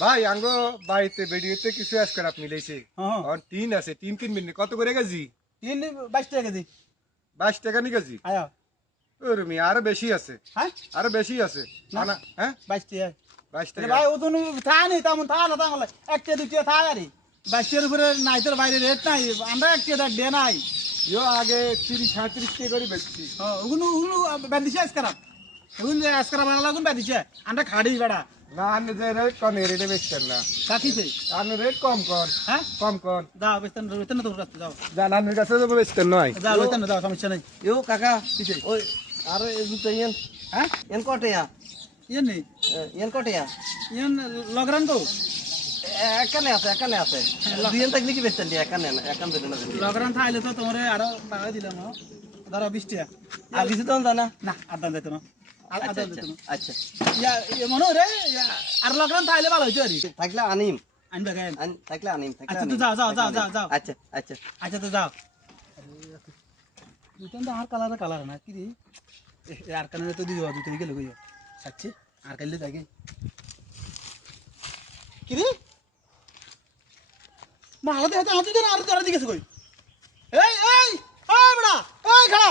ভাই আঙ্গো বাড়িতে বেডিয়েতে কিছু আজকাল আপনি লইছে হ্যাঁ আর টিন আছে টিন কিনবেন নি? কত করে কেজি? 22 টাকা কেজি 22 টাকা নি কেজি? আয়া ওরে মি আরো বেশি আছে, হ্যাঁ আরো বেশি আছে না। না হ্যাঁ 22 টাকা 22 আরে টাকা। ভাই ওজন থা নেই তেমন থা না তাহলে একটা দুইটা থা আরে 22 টাকার উপরে নাই তোর বাইরে রেট নাই আমরা একটা দেখ দে নাই ইয়ো আগে 30 37 টাকা করে বেচছি। ওগুলো ওগুলো বেদিছে আজকারা ওগুলো আজকারা বানা লাগুন বেদিছে আমরা খাড়ি বেড়া না আনে যে রেট কম রেটে বেচতেন না, কাকিছে আনে রেট কম কর, হ্যাঁ কম কর। যাও বেতন বেতন তো রাখতে যাও জান আনের কাছে তো বেচতেন নয়। যাও বেতন যাও সমস্যা নাই ইউ কাকা কিছে ওই আর ইয়েন হ্যাঁ ইয়েন কটেয়া ইয়ে নেই ইয়েন কটেয়া ইয়ে লগরান তো একানে আছে দুইয়েন থাকলে কি বেচতেন দিয়ে একানে একান ধরে না লগরান থাইলে তো তোমারে আরো টাকা দিলাম ধরো 20 টাকা আর কিছু তো জানা না আদান দিত না আচ্ছা আদান দিত না আচ্ছা ইয়া মনে রে আর লগরান থাইলে ভালো হইতো আরে থাকলে আনিম আনবে কেন থাকলে আনিম থাকলে আচ্ছা তো যাও যাও যাও যাও যাও আচ্ছা আচ্ছা আচ্ছা তো যাও দুইটা তো আর কালার না কি রে আর কানে তো দিও দুইটা গেল কইও সাচ্ছি আর কাইলে যাগে কি রে মালা দেখাতে আমাদের আর দিকে কই এই এই এই বড়া এই খাড়া